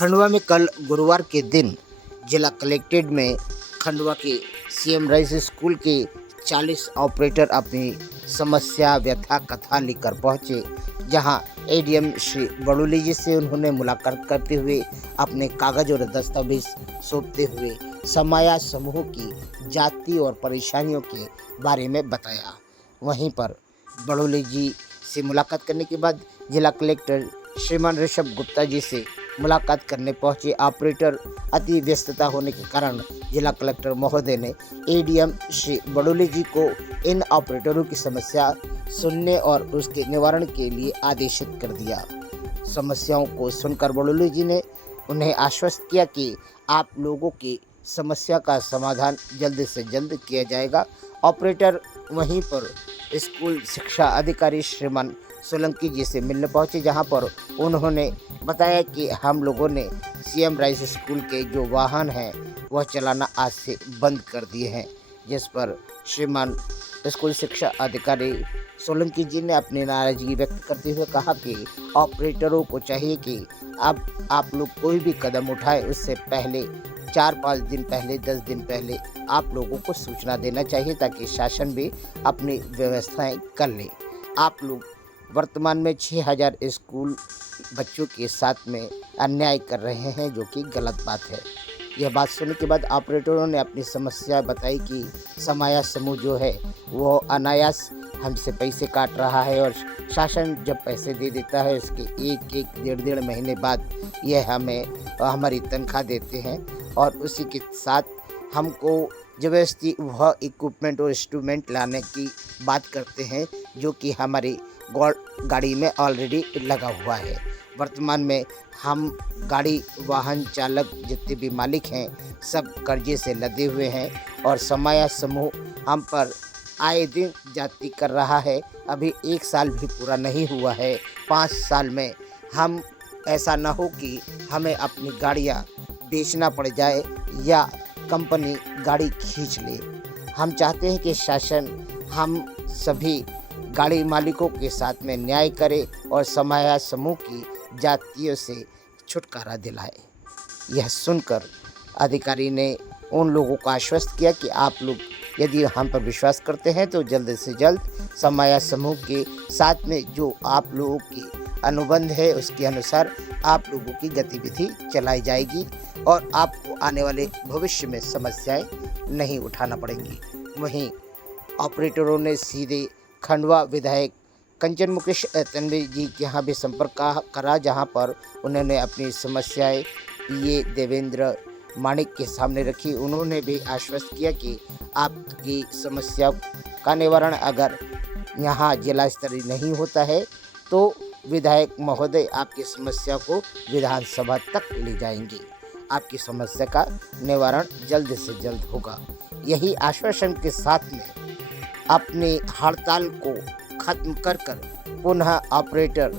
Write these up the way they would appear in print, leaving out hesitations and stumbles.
खंडवा में कल गुरुवार के दिन जिला कलेक्ट्रेट में खंडवा के सीएम राइस स्कूल के 40 ऑपरेटर अपनी समस्या व्यथा कथा लेकर पहुंचे, जहां एडीएम श्री बड़ोली जी से उन्होंने मुलाकात करते हुए अपने कागज और दस्तावेज सौंपते हुए समाया समूह की जाति और परेशानियों के बारे में बताया। वहीं पर बड़ोली जी से मुलाकात करने के बाद जिला कलेक्टर श्रीमान ऋषभ गुप्ता जी से मुलाकात करने पहुंचे ऑपरेटर अति व्यस्तता होने के कारण जिला कलेक्टर महोदय ने एडीएम श्री बड़ोली जी को इन ऑपरेटरों की समस्या सुनने और उसके निवारण के लिए आदेशित कर दिया। समस्याओं को सुनकर बड़ोली जी ने उन्हें आश्वस्त किया कि आप लोगों की समस्या का समाधान जल्द से जल्द किया जाएगा। ऑपरेटर वहीं पर स्कूल शिक्षा अधिकारी श्रीमान सोलंकी जी से मिलने पहुंचे, जहां पर उन्होंने बताया कि हम लोगों ने सीएम राइस स्कूल के जो वाहन हैं वह चलाना आज से बंद कर दिए हैं, जिस पर श्रीमान स्कूल शिक्षा अधिकारी सोलंकी जी ने अपनी नाराजगी व्यक्त करते हुए कहा कि ऑपरेटरों को चाहिए कि अब आप लोग कोई भी कदम उठाए उससे पहले 4-5 दिन पहले 10 दिन पहले आप लोगों को सूचना देना चाहिए, ताकि शासन भी अपनी व्यवस्थाएं कर ले। आप लोग वर्तमान में 6000 स्कूल बच्चों के साथ में अन्याय कर रहे हैं, जो कि गलत बात है। यह बात सुनने के बाद ऑपरेटरों ने अपनी समस्या बताई कि समाया समूह जो है वो अनायास हमसे पैसे काट रहा है और शासन जब पैसे दे देता है उसके एक डेढ़ महीने बाद यह हमें हमारी तनख्वाह देते हैं और उसी के साथ हमको ज़बरदस्ती वह इक्विपमेंट और इंस्ट्रूमेंट लाने की बात करते हैं जो कि हमारी गाड़ी में ऑलरेडी लगा हुआ है। वर्तमान में हम गाड़ी वाहन चालक जितने भी मालिक हैं सब कर्जे से लदे हुए हैं और समाया समूह हम पर आए दिन जाति कर रहा है। अभी 1 साल भी पूरा नहीं हुआ है। 5 साल में हम ऐसा न हो कि हमें अपनी गाड़ियाँ बेचना पड़ जाए या कंपनी गाड़ी खींच ले। हम चाहते हैं कि शासन हम सभी गाड़ी मालिकों के साथ में न्याय करे और समाया समूह की जातियों से छुटकारा दिलाए। यह सुनकर अधिकारी ने उन लोगों को आश्वस्त किया कि आप लोग यदि हम पर विश्वास करते हैं तो जल्द से जल्द समाया समूह के साथ में जो आप लोगों की अनुबंध है उसके अनुसार आप लोगों की गतिविधि चलाई जाएगी और आपको आने वाले भविष्य में समस्याएं नहीं उठाना पड़ेंगी। वहीं ऑपरेटरों ने सीधे खंडवा विधायक कंचन मुकेश तन्वी जी के यहाँ भी संपर्क करा, जहाँ पर उन्होंने अपनी समस्याएं पीए देवेंद्र माणिक के सामने रखी। उन्होंने भी आश्वस्त किया कि आपकी समस्या का निवारण अगर यहाँ जिला स्तरीय नहीं होता है तो विधायक महोदय आपकी समस्या को विधानसभा तक ले जाएंगे। आपकी समस्या का निवारण जल्द से जल्द होगा। यही आश्वासन के साथ में अपनी हड़ताल को खत्म कर पुनः ऑपरेटर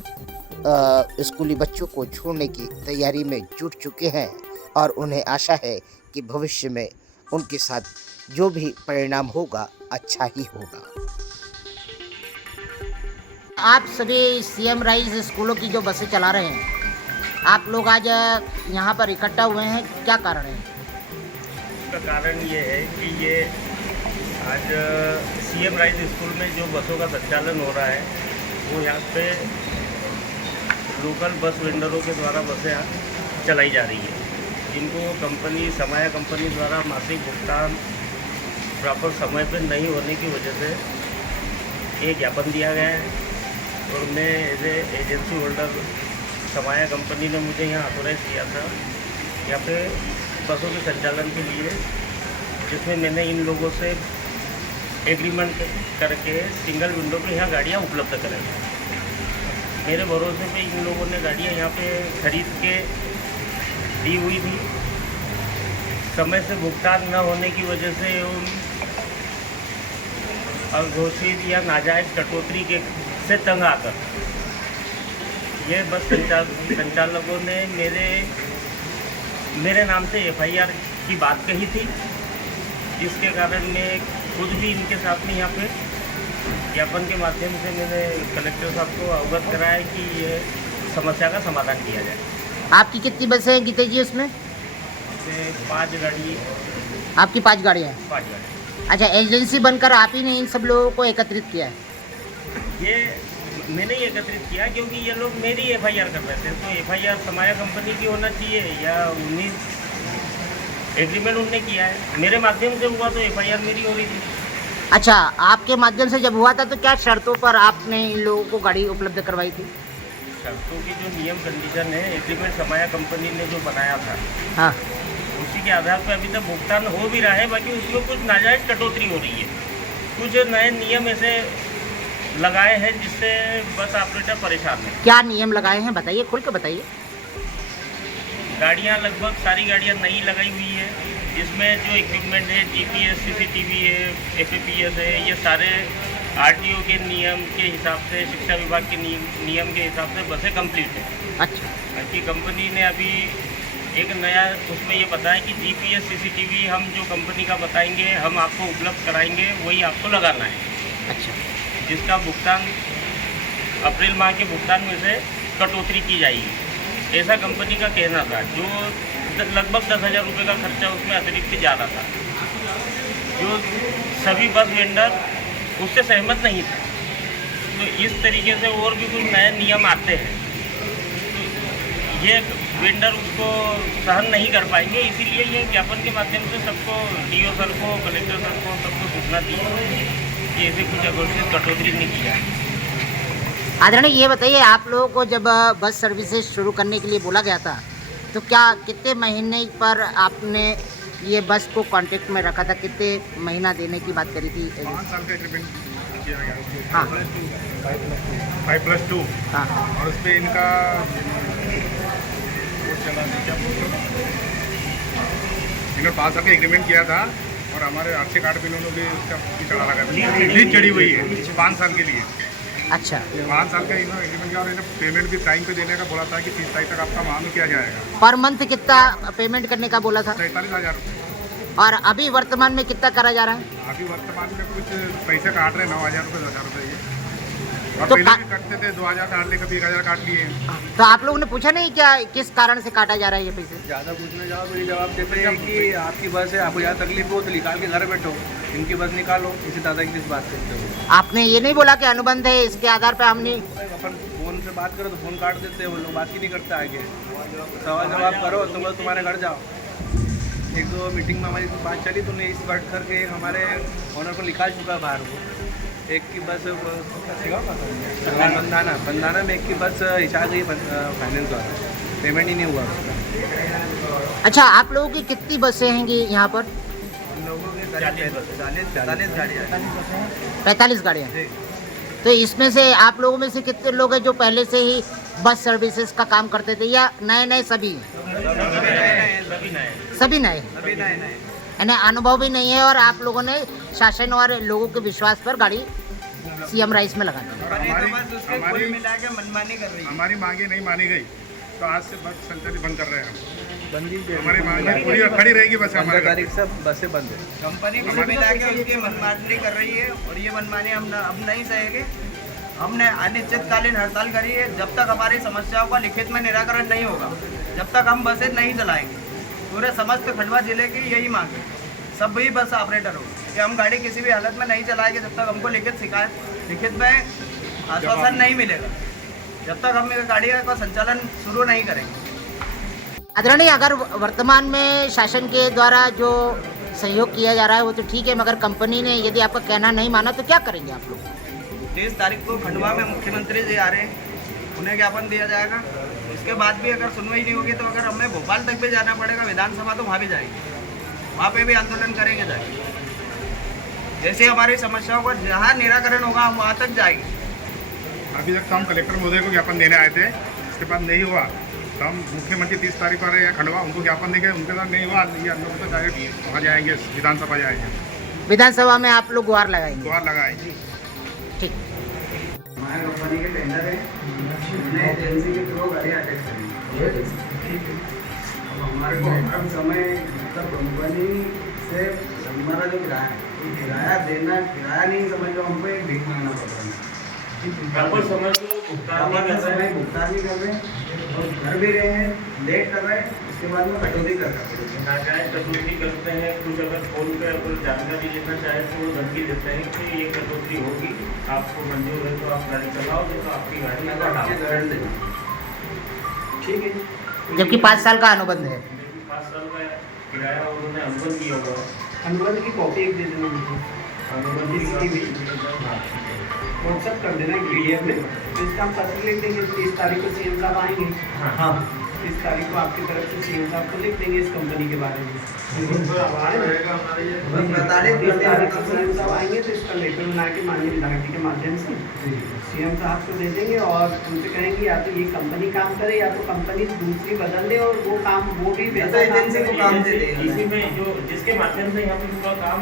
स्कूली बच्चों को छोड़ने की तैयारी में जुट चुके हैं और उन्हें आशा है कि भविष्य में उनके साथ जो भी परिणाम होगा अच्छा ही होगा। आप सभी सीएम राइस स्कूलों की जो बसें चला रहे हैं, आप लोग आज यहाँ पर इकट्ठा हुए हैं, क्या कारण है? इसका कारण ये है कि ये आज सीएम राइस स्कूल में जो बसों का संचालन हो रहा है वो यहाँ पे लोकल बस वेंडरों के द्वारा बसें चलाई जा रही है, जिनको कंपनी समाया कंपनी द्वारा मासिक भुगतान प्रॉपर समय पे नहीं होने की वजह से एक ज्ञापन दिया गया है और मैं एज एजेंसी होल्डर समाया कंपनी ने मुझे यहाँ ऑथोराइज़ किया था यहाँ पे बसों के संचालन के लिए, जिसमें मैंने इन लोगों से एग्रीमेंट करके सिंगल विंडो पे यहाँ गाड़ियाँ उपलब्ध कराई। मेरे भरोसे पे इन लोगों ने गाड़ियाँ यहाँ पे खरीद के दी हुई थी। समय से भुगतान न होने की वजह से उन अघोषित या नाजायज़ कटौती के से तंग आकर ये बस संचालकों ने मेरे नाम से एफआईआर की बात कही थी, जिसके कारण मैं खुद भी इनके साथ में यहाँ पे ज्ञापन के माध्यम से मैंने कलेक्टर साहब को अवगत कराया कि ये समस्या का समाधान किया जाए। आपकी कितनी बसें हैं गीता जी उसमें? से 5 गाड़ी, आपकी 5 गाड़ियाँ हैं। 5 गाड़ी। अच्छा, एजेंसी बनकर आप ही ने इन सब लोगों को एकत्रित किया है? ये मैंने ही एकत्रित किया क्योंकि ये लोग मेरी एफआईआर कर रहे थे, तो एफआईआर समाया कंपनी की होना चाहिए या उन्हीं एग्रीमेंट उनने किया है, मेरे माध्यम से हुआ तो एफआईआर मेरी हो रही थी। अच्छा, आपके माध्यम से जब हुआ था तो क्या शर्तों पर आपने इन लोगों को गाड़ी उपलब्ध करवाई थी? शर्तों की जो नियम कंडीशन है, एग्रीमेंट समाया कंपनी ने जो बनाया था, हाँ। उसी के आधार पर अभी तक भुगतान हो भी रहा है। बाकी उसमें कुछ नाजायज कटौती हो रही है, कुछ नए नियम ऐसे लगाए हैं जिससे बस ऑपरेटर परेशान है। क्या नियम लगाए हैं बताइए, खुल के बताइए। गाड़ियाँ लगभग सारी गाड़ियाँ नई लगाई हुई है, जिसमें जो इक्विपमेंट है जीपीएस, सीसीटीवी है, एफएपीएस है, ये सारे आरटीओ के नियम के हिसाब से, शिक्षा विभाग के नियम के हिसाब से बसें कंप्लीट है। अच्छा, बाकी कंपनी ने अभी एक नया उसमें ये बताया कि जीपीएस, सीसीटीवी हम जो कंपनी का बताएंगे हम आपको उपलब्ध कराएंगे, वही आपको लगाना है। अच्छा, जिसका भुगतान अप्रैल माह के भुगतान में से कटौती की जाएगी, ऐसा कंपनी का कहना था। जो लगभग 10,000 रुपये का खर्चा उसमें अतिरिक्त ज़्यादा था, जो सभी बस वेंडर उससे सहमत नहीं थे। तो इस तरीके से और भी कुछ नए नियम आते हैं, तो ये वेंडर उसको सहन नहीं कर पाएंगे, इसीलिए ये ज्ञापन के माध्यम से सबको, डीओ सर को, कलेक्टर सर को, सबको सूचना दी कि ऐसे कुछ अघोषित कटौती नहीं किया है। आदरणीय ये बताइए, आप लोगों को जब बस सर्विसेज शुरू करने के लिए बोला गया था तो क्या कितने महीने पर आपने ये बस को कॉन्ट्रैक्ट में रखा था, कितने महीना देने की बात करी थी? 5 साल का एग्रीमेंट किया गया। हाँ 5+2 हाँ। और उस पर इनका वो चला क्या इन्होंने 5 साल का एग्रीमेंट किया था और हमारे आरसी कार्ड पे इन्होंने भी उसका चढ़ा लगा था, लीज चढ़ी हुई है 5 साल के लिए। अच्छा, 5 साल का इन्होंने एग्रीमेंट किया और इन्हें पेमेंट भी टाइम पे देने का बोला था कि 30 तारीख तक आपका मालूम किया जाएगा। पर मंथ कितना पेमेंट करने का बोला था? 43,000 रुपये। और अभी वर्तमान में कितना करा जा रहा है? अभी वर्तमान में कुछ पैसे काट रहे हैं, 9,000 रुपये, 10,000 रुपये ये, और तो पहले भी कटते थे, 2,000 काट लिए, कभी 1,000 काट लिए। तो आप लोगों ने पूछा नहीं क्या किस कारण से काटा जा रहा है ये पैसे? ज़्यादा पूछने जाओ तो ये जवाब देते हैं कि आपकी बस है, आपको ज़्यादा तकलीफ हो तो निकाल के घर बैठो, इनकी बस निकालो, इसी दादा की किस बात करते हो? आपने ये नहीं बोला कि अनुबंध है, इसके आधार पर हमने अपन फ़ोन से बात करो तो फ़ोन काट देते हैं, वो लोग बात ही नहीं करते आगे। सवाल जवाब करो तुम लोग तुम्हारे घर जाओ। 1-2 मीटिंग में हमारी बात चली तो इस बात करके हमारे ऑनर को निकाल चुका है बाहर। वो एक की बस बंदाना में एक की बस हिचा गई फाइनेंस द्वारा, पेमेंट ही नहीं हुआ उसका। अच्छा, आप लोगों की कितनी बसें हैंगी यहाँ पर? हम लोगों के 40 गाड़ियाँ हैं। 45 गाड़ियाँ। तो इसमें से आप लोगों में से कितने लोग हैं जो पहले से ही बस सर्विसेज का काम करते थे या नए नए सभी? सभी नए, यानी अनुभव भी नहीं है और आप लोगों ने शासन और लोगों के विश्वास पर गाड़ी सीएम राइस में लगा दी। हमारी मांगे नहीं मानी गई तो आज से बस संचालित बंद कर रहे हैं हम। हमारी मांगे पूरी खड़ी रहेगी बस। 15 तारीख से बसें बंद है। कंपनी को मिला के उनकी मनमानी कर रही है और ये मनमानी हम नहीं सहेंगे। हमने अनिश्चितकालीन हड़ताल करी है, जब तक हमारी समस्याओं का लिखित में निराकरण नहीं होगा, जब तक हम बसें नहीं चलाएंगे। पूरे समस्त खंडवा जिले की यही मांग है, सभी बस ऑपरेटर हो कि हम गाड़ी किसी भी हालत में नहीं चलाएंगे जब तक हमको लिखित में आश्वासन नहीं मिलेगा, जब तक हम गाड़ी का संचालन शुरू नहीं करेंगे। आदरणीय, अगर वर्तमान में शासन के द्वारा जो सहयोग किया जा रहा है वो तो ठीक है, मगर कंपनी ने यदि आपका कहना नहीं माना तो क्या करेंगे आप लोग? 30 तारीख को खंडवा में मुख्यमंत्री जी आ रहे हैं, उन्हें ज्ञापन दिया जाएगा। इसके बाद भी अगर सुनवाई नहीं होगी तो अगर हमें भोपाल तक भी जाना पड़ेगा, विधानसभा तो वहाँ भी जाएंगे, वहाँ पे भी आंदोलन करेंगे जाएंगे। जैसे हमारी समस्याओं का जहाँ निराकरण होगा हम वहाँ तक जाएंगे। अभी तक तो हम कलेक्टर महोदय को ज्ञापन देने आए थे, उसके बाद नहीं हुआ तो हम मुख्यमंत्री 30 तारीख को आ रहे हैं खंडवा, उनको ज्ञापन देंगे, उनके साथ नहीं हुआ ये हम लोग तो डायरेक्ट वहाँ जाएंगे, विधानसभा जाएंगे। विधानसभा में आप लोग गुहार लगाएंगे? गुहार लगाएंगे। ठीक। हमारे कंपनी के टेंडर है, हमने एजेंसी के थ्रू गाड़ी अटैच करी। अब हमारे को हर समय मतलब कंपनी से हमारा जो किराया है, किराया देना, किराया नहीं समझ लो, हमको एक भीख मांगना पड़ रहा है। प्रॉपर समझ लो भुगतान नहीं कर रहे हैं, भुगतान नहीं कर रहे हैं और घर भी रहे हैं, लेट कर रहे हैं, उसके बाद में कटौती कर रहे हैं। नाजायज कटौती करते हैं। कुछ अगर फोन पे कोई जानकारी लेना चाहे तो वो धमकी देते हैं कि ये कटौती होगी, आपको मंजूर है तो आप गाड़ी चलाओ, नहीं तो आपकी गाड़ी मैं तो आपके घर देना। ठीक है, जबकि 5 साल का अनुबंध है। 5 साल का किराया उन्होंने अनुबंध किया हुआ है। अनुबंध की कॉपी एक दे देना मुझे, अनुबंध इसकी भी व्हाट्सअप कर देना एक PDF में, तो इसका हम पत्र लिख देंगे। 30 तारीख को CM साहब आएंगे। हाँ 30 तारीख को आपकी तरफ से CM साहब को लिख देंगे इस कंपनी के बारे में। 30 तारीख को CM साहब आएंगे तो इसका लेटर बना के माननीय विधायक जी के माध्यम से CM साहब को दे देंगे और उनसे कहेंगे या तो ये कंपनी काम करे या तो कंपनी दूसरी बदल दे और वो काम वो भी एजेंसी को काम दे दे। इसी में जो जिसके माध्यम से यहाँ पे पूरा काम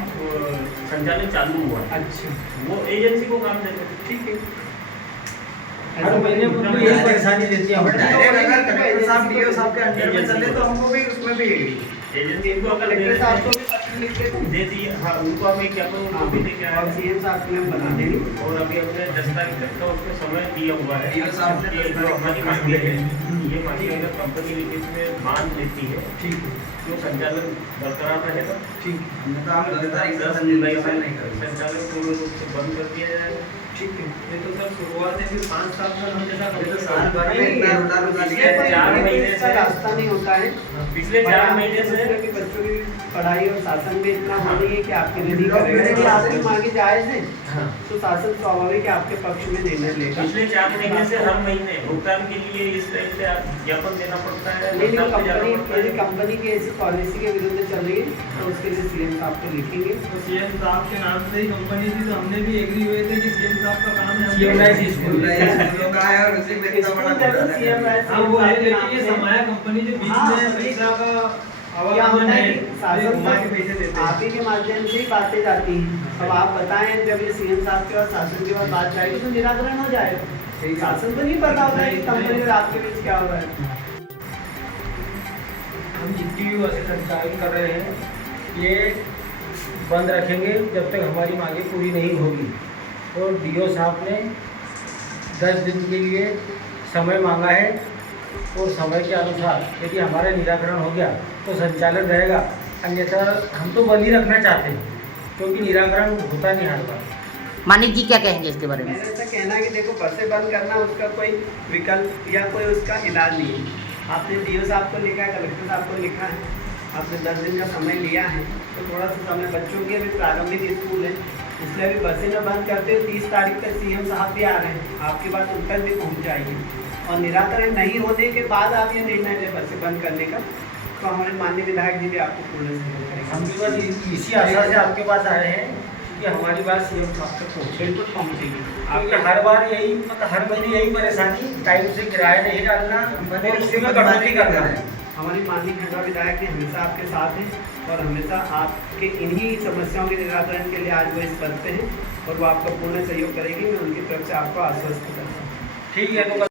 संचालन चालू हुआ है, अच्छा, वो एजेंसी को काम देते हैं। ठीक है। हर महीने उनको यही परेशानी रहती है। डायरेक्ट अगर कलेक्टर साहब DO साहब के अंडर में चले तो हमको भी उसमें भी एजेंसी को अगर कलेक्टर साहब को भी पत्र लिख देते दे दिए, हाँ उनको हम एक ज्ञापन उनको भी देके आए और हैं। CM साहब को हम बना देंगे। और अभी हमने 10 तारीख तक का उसको समय दिया हुआ है। DO साहब ने 10 जो तारीख हमारी तक मांगी है, दिया ये मांगी अगर कंपनी लिखित में मान लेती है ठीक है, तो संचालन बरकरार रहेगा। ठीक है। अन्यथा हम 10 तारीख 10 से जुलाई से नहीं करेंगे। संचालन पूर्ण रूप से बंद कर दिया जाएगा। ठीक है। ये तो सर शुरुआत है, फिर 5 साल तक हम जैसा ये तो करते साल हैं। भर में इतना रुका लिया पिछले है। 4 महीने इसका से रास्ता नहीं होता है। पिछले 4 महीने से कि बच्चों की पढ़ाई और शासन में इतना हो रही है कि आपके लिए नहीं ब्लॉक करेगा। में यदि आपकी मांगी जायज है हाँ, तो शासन स्वाभाविक है आपके पक्ष में निर्णय लेगा। पिछले 4 महीने से हर महीने भुगतान के लिए इस तरह से आप ज्ञापन देना पड़ता है। नहीं नहीं, मतलब जाना पड़ता यदि है। कंपनी की ऐसी पॉलिसी के विरुद्ध चल रही है तो उसके लिए CM साहब को लिखेंगे। तो CM साहब के नाम से ही कंपनी थी, तो हमने भी एग्री हुए थे कि CM साहब का काम है। CM राइस स्कूल का है और उसी में इतना बड़ा CM राइस हाँ वो है, लेकिन ये समाया कंपनी जो बीच हाँ, में पैसा का क्या होता आवागमन है है, कि शासन घुमा के पैसे देते हैं। आप ही के माध्यम से ही बातें जाती हैं। अब आप बताएं जब ये CM साहब के और शासन के बाद बात जाएगी तो निराकरण हो जाएगा। शासन को नहीं पता होता है कि कंपनी और आपके बीच क्या हो रहा है। हम जितनी भी वैसे संचालन कर रहे हैं ये बंद रखेंगे जब तक हमारी मांगे पूरी नहीं होगी। और DO साहब ने 10 दिन के लिए समय मांगा है और समय के अनुसार यदि हमारा निराकरण हो गया तो संचालन रहेगा, अन्यथा हम तो बंद ही रखना चाहते हैं क्योंकि निराकरण होता नहीं हर बार। मानिक जी क्या कहेंगे इसके बारे में? मेरा ऐसा कहना है कि देखो बसें बंद करना उसका कोई विकल्प या कोई उसका इलाज नहीं है। आपने DO साहब को लिखा है, कलेक्टर साहब को लिखा है, आपने 10 दिन का समय लिया है तो थोड़ा सा समय, बच्चों के अभी प्रारंभिक स्कूल है इसलिए अभी बसें न बंद करते हो। 30 तारीख तक CM साहब भी आ रहे हैं, आपकी बात उन तक भी पहुँच जाएगी और निराकरण नहीं होने के बाद आप ये निर्णय लें बसें बंद करने का तो हमारे माननीय विधायक जी भी आपको पूर्ण सहयोग करेंगे। हम भी बस इसी आशा से आपके पास आए हैं कि हमारी बात CM साहब तक पहुँचे। बिल्कुल पहुँचेगी। क्योंकि हर बार यही मतलब हर महीने यही परेशानी, टाइम से किराया नहीं डालना और उसी में कटौती करना है। हमारी माननीय खंडवा विधायक जी हमेशा आपके साथ हैं और हमेशा आपके इन्हीं समस्याओं के निराकरण के लिए आज वो इस पद पे हैं और वो आपका पूर्ण सहयोग करेगी। मैं उनकी तरफ से आपको आश्वस्त करता हूँ। ठीक है तो